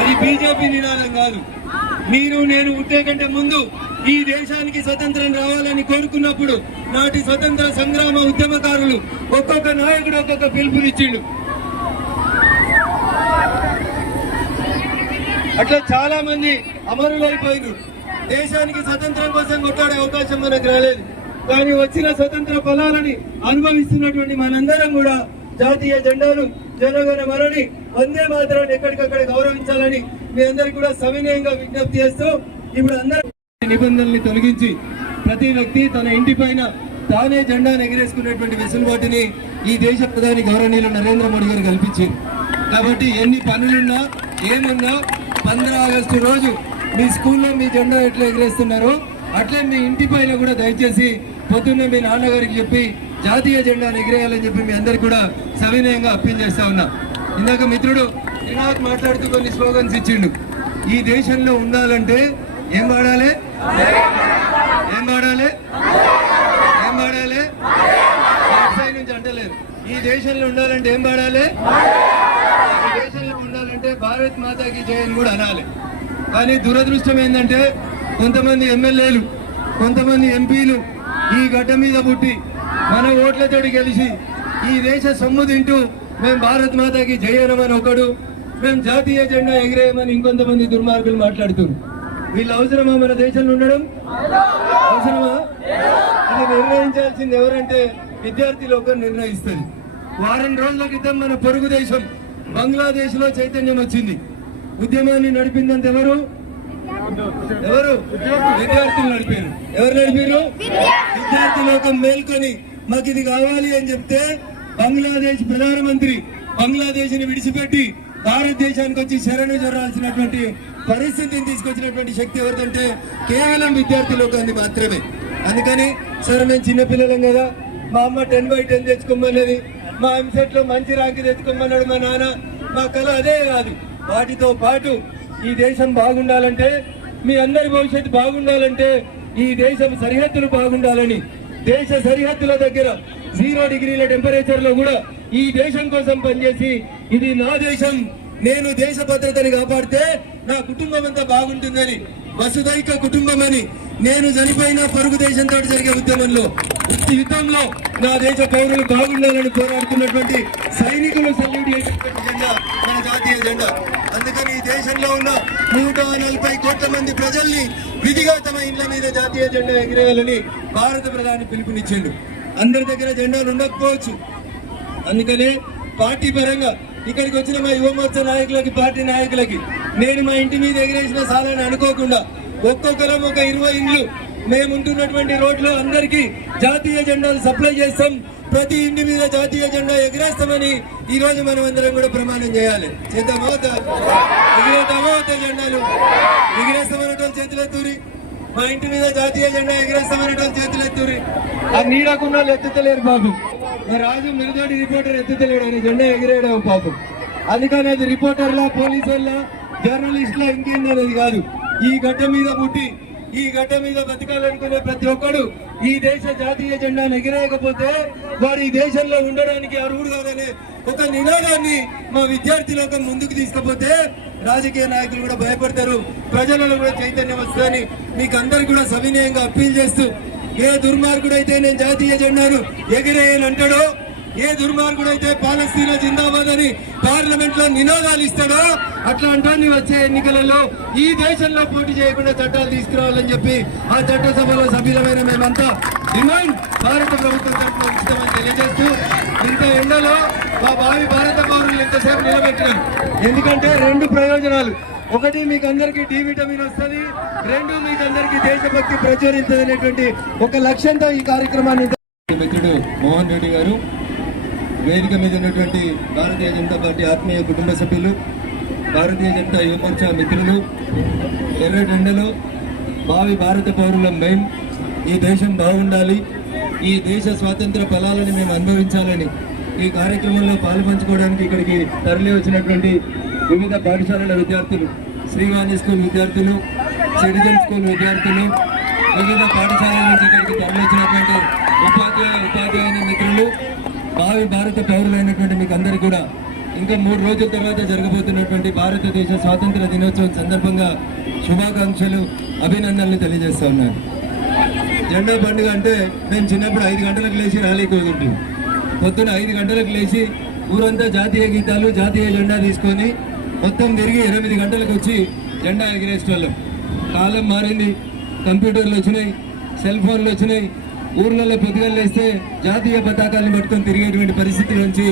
అది బీజేపీ నినాదం కాదు. మీరు నేను ఉంటే కంటే ముందు ఈ దేశానికి స్వతంత్రం రావాలని కోరుకున్నప్పుడు నాటి స్వతంత్ర సంగ్రామ ఉద్యమకారులు ఒక్కొక్క నాయకుడు ఒక్కొక్క పిలుపునిచ్చిండు. అట్లా చాలా మంది అమరులైపోయినారు దేశానికి స్వతంత్రం కోసం కొట్లాడే అవకాశం మనకు రాలేదు. కానీ వచ్చిన స్వతంత్ర ఫలాలని అనుభవిస్తున్నటువంటి మనందరం కూడా జాతీయ జెండాను జనగణ మరణి వందే మాత్రం ఎక్కడికక్కడ గౌరవించాలని మీ అందరికి కూడా సవినయంగా విజ్ఞప్తి చేస్తూ ఇప్పుడు అందరూ నిబంధనల్ని తొలగించి ప్రతి వ్యక్తి తన ఇంటి పైన తానే జెండాను ఎగిరేసుకునేటువంటి వెసులుబాటుని ఈ దేశ ప్రధాని గౌరవనీయులు నరేంద్ర మోడీ గారు కల్పించింది కాబట్టి ఎన్ని పనులున్నా ఏమున్నా పంద్ర ఆగస్టు రోజు మీ స్కూల్లో మీ జెండా ఎట్లా ఎగిరేస్తున్నారో అట్లే మీ ఇంటి పైన కూడా దయచేసి పొద్దున్న మీ నాన్నగారికి చెప్పి జాతీయ జెండాను ఎగిరేయాలని చెప్పి మీ అందరికి కూడా సవినయంగా అప్పీల్ చేస్తా ఉన్నా. ఇందాక మిత్రుడు వినాయక్ మాట్లాడుతూ కొన్ని స్లోగన్స్ ఇచ్చిండు. ఈ దేశంలో ఉండాలంటే ఏం వాడాలి? ఏం వాడాలి? ఏం వాడాలి? నుంచి అంటలేదు ఈ దేశంలో ఉండాలంటే ఏం వాడాలి? ఈ దేశంలో ఉండాలంటే భారత్ మాతాకి జై అని కూడా అనాలి. కానీ దురదృష్టం ఏంటంటే కొంతమంది ఎమ్మెల్యేలు కొంతమంది ఎంపీలు ఈ గడ్డ మీద పుట్టి మన ఓట్లతోటి గెలిచి ఈ దేశ సొమ్ము తింటూ మేము భారత్ మాతాకి జై అనమని ఒకడు మేము జాతీయ జెండా ఎగిరేయమని ఇంకొంతమంది దుర్మార్గులు మాట్లాడుతున్నారు. వీళ్ళు అవసరమా మన దేశంలో ఉండడం? అవసరమా? ఇది నిర్ణయించాల్సింది ఎవరంటే విద్యార్థి లోకం నిర్ణయిస్తుంది వారం రోజుల క్రితం మన పొరుగు దేశం బంగ్లాదేశ్లో చైతన్యం వచ్చింది. ఉద్యమాన్ని నడిపిందంత ఎవరు? ఎవరు? విద్యార్థులు నడిపారు. ఎవరు నడిపారు? విద్యార్థి లోకం మేల్కొని మాకు ఇది కావాలి అని చెప్తే బంగ్లాదేశ్ ప్రధానమంత్రి బంగ్లాదేశ్ని విడిచిపెట్టి భారతదేశానికి వచ్చి శరణు జరాల్సినటువంటి పరిస్థితిని తీసుకొచ్చినటువంటి శక్తి ఎవరిదంటే కేవలం విద్యార్థి లోకాన్ని మాత్రమే. అందుకని సరే మేము చిన్నపిల్లలం కదా మా అమ్మ టెన్ బై టెన్ తెచ్చుకోమన్నది మా ఎంసెట్లో మంచి ర్యాంక్ తెచ్చుకోమన్నాడు మా నాన్న మా కళ అదే కాదు. వాటితో పాటు ఈ దేశం బాగుండాలంటే మీ అందరి భవిష్యత్తు బాగుండాలంటే ఈ దేశం సరిహద్దులు బాగుండాలని దేశ సరిహద్దుల దగ్గర జీరో డిగ్రీల టెంపరేచర్లో కూడా ఈ దేశం కోసం పనిచేసి ఇది నా దేశం నేను దేశ భద్రతని కాపాడితే నా కుటుంబం అంతా బాగుంటుందని వసుదైక కుటుంబం అని నేను చనిపోయిన పరుగు దేశంతో జరిగే ఉద్యమంలో యుద్ధంలో నా దేశ పౌరులు బాగుండాలని పోరాడుతున్నటువంటి సైనికులు సల్యూట్ చేసినటువంటి జెండా మన జాతీయ జెండా. అందుకని ఈ దేశంలో ఉన్న నూట నలభై కోట్ల మంది ప్రజల్ని విధిగా తమ ఇండ్ల మీద జాతీయ జెండా ఎగిరేయాలని భారత ప్రధాని పిలుపునిచ్చిండు. అందరి దగ్గర జెండాలు ఉండకపోవచ్చు. అందుకనే పార్టీ పరంగా ఇక్కడికి వచ్చిన మా యువమోర్చ నాయకులకి పార్టీ నాయకులకి నేను మా ఇంటి మీద ఎగిరేసిన సాలని అనుకోకుండా ఒక్కొక్కరం ఒక ఇరవై ఇండ్లు మేముంటున్నటువంటి రోడ్లో అందరికీ జాతీయ జెండాలు సప్లై చేస్తాం. ప్రతి ఇంటి మీద జాతీయ జెండా ఎగిరేస్తామని ఈ రోజు మనం అందరం కూడా ప్రమాణం చేయాలి. చేద్దామా? వద్దా? ఎగిరేద్దామా? వద్దా జెండాలు చేతిలో తూరి మా ఇంటి మీద జాతీయ జెండా ఎగిరేస్తామనేటోళ్ళు చేతులెత్తూరి ఆ నీడకున్న వాళ్ళు ఎత్తుతలేరు బాబు రాజు మిరుదోడి రిపోర్టర్ ఎత్తుతలేడు ఆయన జెండా ఎగిరేయడం పాపం. అందుకని అది రిపోర్టర్లా పోలీసుల్లా జర్నలిస్ట్లా ఇంకేందనేది కాదు. ఈ గడ్డ మీద పుట్టి ఈ గడ్డ మీద బతకాలనుకునే ప్రతి ఒక్కడు ఈ దేశ జాతీయ జెండాను ఎగిరేయకపోతే వాడు ఈ దేశంలో ఉండడానికి అర్హుడు కాదనే ఒక నినాదాన్ని మా విద్యార్థులకు ముందుకు తీసుకుపోతే రాజకీయ నాయకులు కూడా భయపడతారు. ప్రజలలో కూడా చైతన్యం వస్తుందని మీకు అందరికి కూడా సవినయంగా అప్పీల్ చేస్తూ ఏ దుర్మార్గుడైతే నేను జాతీయ జెండాను ఎగిరేయని అంటాడో ఏ దుర్మార్గుడైతే పాలస్తీనా జిందాబాద్ అని పార్లమెంట్లో నినాదాలు ఇస్తాడో అట్లాంటి వచ్చే ఎన్నికలలో ఈ దేశంలో పోటీ చేయకుండా చట్టాలు తీసుకురావాలని చెప్పి ఆ చట్టసభలో సభ్యులమైన మేమంతా డిమాండ్ భారత ప్రభుత్వం తరఫున ఉచితమని తెలియజేస్తూ ఇంత ఎండలో మా భావి భారత పౌరులు ఎంతసేపు నిలబెట్టినారు? ఎందుకంటే రెండు ప్రయోజనాలు. ఒకటి మీకు అందరికీ డి విటమిన్ వస్తుంది రెండు మీకు అందరికీ దేశభక్తి ప్రచురించదు అనేటువంటి ఒక లక్ష్యంతో ఈ కార్యక్రమాన్ని మిత్రుడు మోహన్ రెడ్డి గారు వేదిక మీద ఉన్నటువంటి భారతీయ జనతా పార్టీ ఆత్మీయ కుటుంబ సభ్యులు భారతీయ జనతా యువమోర్చా మిత్రులు ఎర్రటెండలో భావి భారత పౌరులం మేం ఈ దేశం బాగుండాలి ఈ దేశ స్వాతంత్ర ఫలాలని మేము అనుభవించాలని ఈ కార్యక్రమంలో పాలుపంచుకోవడానికి ఇక్కడికి తరలి వచ్చినటువంటి వివిధ పాఠశాలల విద్యార్థులు శ్రీవాణి స్కూల్ విద్యార్థులు సిటిజన్ స్కూల్ విద్యార్థులు వివిధ పాఠశాలల నుంచి ఇక్కడికి తరలి వచ్చినటువంటి ఉపాధ్యాయ ఉపాధ్యాయుని మిత్రులు భావి భారత పౌరులైనటువంటి మీకు అందరికీ కూడా ఇంకా మూడు రోజుల తర్వాత జరగబోతున్నటువంటి భారతదేశ స్వాతంత్ర దినోత్సవం సందర్భంగా శుభాకాంక్షలు అభినందనలు తెలియజేస్తా ఉన్నాను. జెండా పండుగ అంటే మేము చిన్నప్పుడు ఐదు గంటలకు లేచి ర్యాలీకి వెళ్తుంటాం పొద్దున ఐదు గంటలకు లేచి ఊరంతా జాతీయ గీతాలు జాతీయ జెండా తీసుకొని మొత్తం తిరిగి ఎనిమిది గంటలకు వచ్చి జెండా ఎగిరేసేవాళ్ళం కాలం మారింది కంప్యూటర్లు వచ్చినాయి సెల్ ఫోన్లు వచ్చినాయి. ఊర్లలో పొద్దుగా లేస్తే జాతీయ పతాకాలను పట్టుకొని తిరిగేటువంటి పరిస్థితి నుంచి